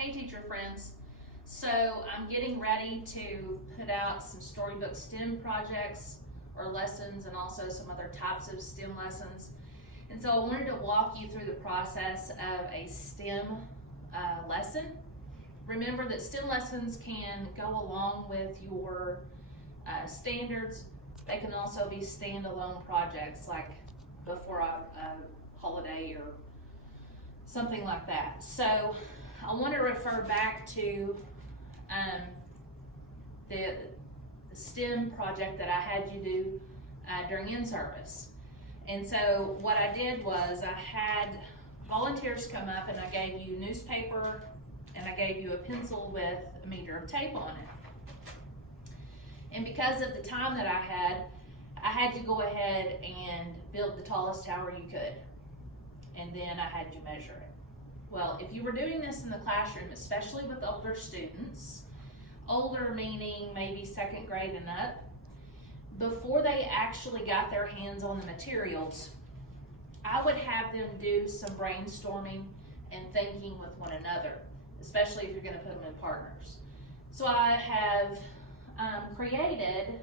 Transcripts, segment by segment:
Hey teacher friends, so I'm getting ready to put out some storybook STEM projects or lessons and also some other types of STEM lessons. And so I wanted to walk you through the process of a STEM lesson. Remember that STEM lessons can go along with your standards. They can also be standalone projects like before a holiday or something like that. So I want to refer back to the STEM project that I had you do during in-service. And so what I did was I had volunteers come up and I gave you newspaper and I gave you a pencil with a meter of tape on it. And because of the time that I had to go ahead and build the tallest tower you could. And then I had to measure it. Well, if you were doing this in the classroom, especially with older students, older meaning maybe second grade and up, before they actually got their hands on the materials, I would have them do some brainstorming and thinking with one another, especially if you're going to put them in partners. So I have created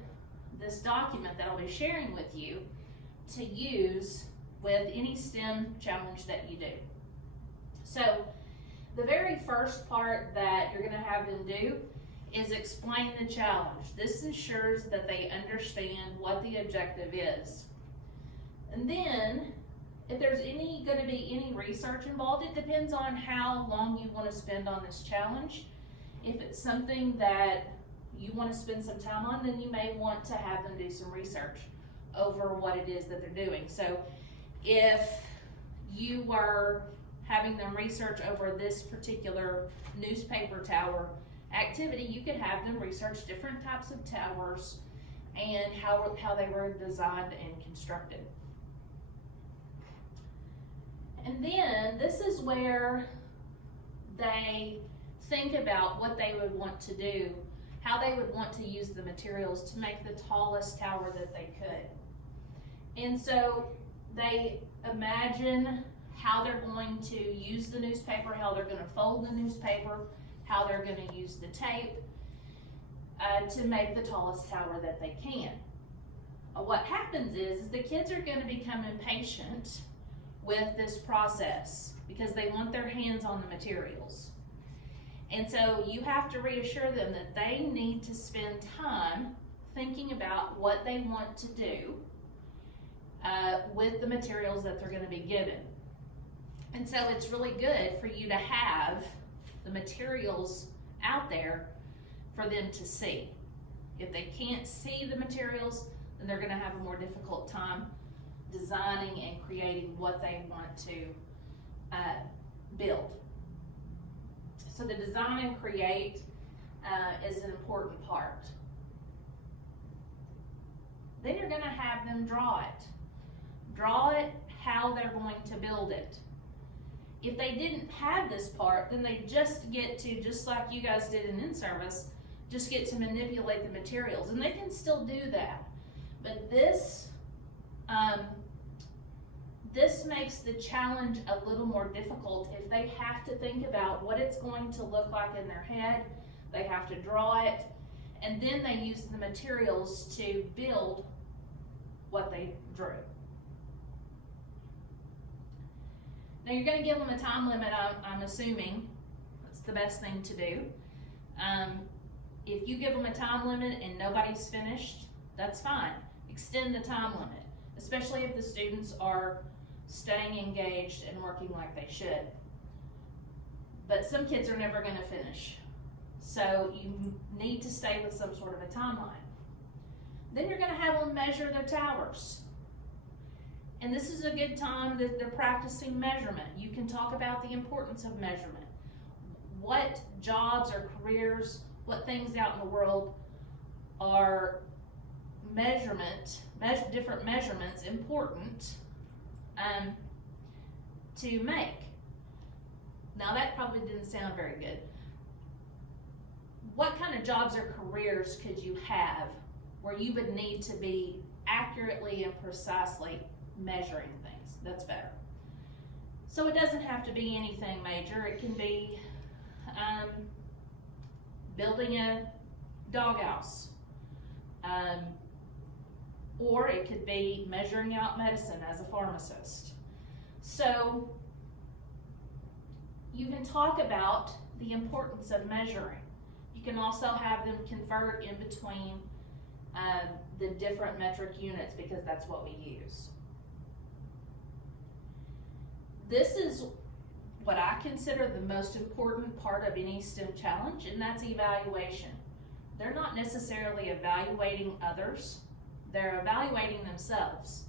this document that I'll be sharing with you to use with any STEM challenge that you do. So the very first part that you're going to have them do is explain the challenge. This ensures that they understand what the objective is. And then if there's going to be any research involved, it depends on how long you want to spend on this challenge. If it's something that you want to spend some time on, then you may want to have them do some research over what it is that they're doing. So if you were having them research over this particular newspaper tower activity, you could have them research different types of towers and how they were designed and constructed. And then this is where they think about what they would want to do, how they would want to use the materials to make the tallest tower that they could. And so they imagine how they're going to use the newspaper, how they're going to fold the newspaper, how they're going to use the tape to make the tallest tower that they can. What happens is the kids are going to become impatient with this process because they want their hands on the materials. And so you have to reassure them that they need to spend time thinking about what they want to do with the materials that they're going to be given. And so it's really good for you to have the materials out there for them to see. If they can't see the materials, then they're going to have a more difficult time designing and creating what they want to build. So the design and create is an important part. Then you're going to have them draw it. Draw it how they're going to build it. If they didn't have this part, then they just get to, just like you guys did in in-service, just get to manipulate the materials. And they can still do that. But this makes the challenge a little more difficult if they have to think about what it's going to look like in their head. They have to draw it, and then they use the materials to build what they drew. Now you're going to give them a time limit, I'm assuming. That's the best thing to do. If you give them a time limit and nobody's finished, that's fine. Extend the time limit, especially if the students are staying engaged and working like they should. But some kids are never going to finish. So you need to stay with some sort of a timeline. Then you're going to have them measure their towers. And this is a good time that they're practicing measurement. You can talk about the importance of measurement. What jobs or careers, what things out in the world are different measurements important to make. Now that probably didn't sound very good. What kind of jobs or careers could you have where you would need to be accurately and precisely measuring things? That's better. So it doesn't have to be anything major. It can be building a doghouse. Or it could be measuring out medicine as a pharmacist. So you can talk about the importance of measuring. You can also have them convert in between the different metric units, because that's what we use. This is what I consider the most important part of any STEM challenge, and that's evaluation. They're not necessarily evaluating others, they're evaluating themselves.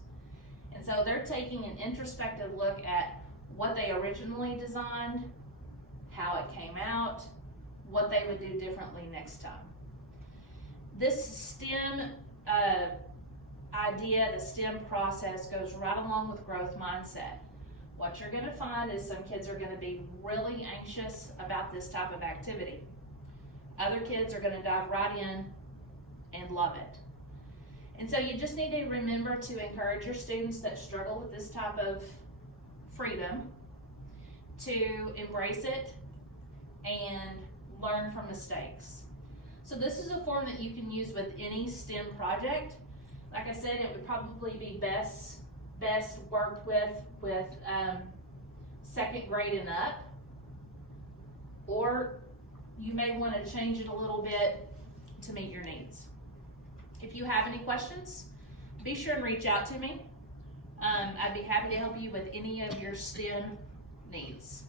And so they're taking an introspective look at what they originally designed, how it came out, what they would do differently next time. This STEM idea, the STEM process, goes right along with growth mindset. What you're gonna find is some kids are gonna be really anxious about this type of activity. Other kids are gonna dive right in and love it. And so you just need to remember to encourage your students that struggle with this type of freedom to embrace it and learn from mistakes. So this is a form that you can use with any STEM project. Like I said, it would probably be best worked with second grade and up, or you may want to change it a little bit to meet your needs. If you have any questions, be sure and reach out to me. I'd be happy to help you with any of your STEM needs.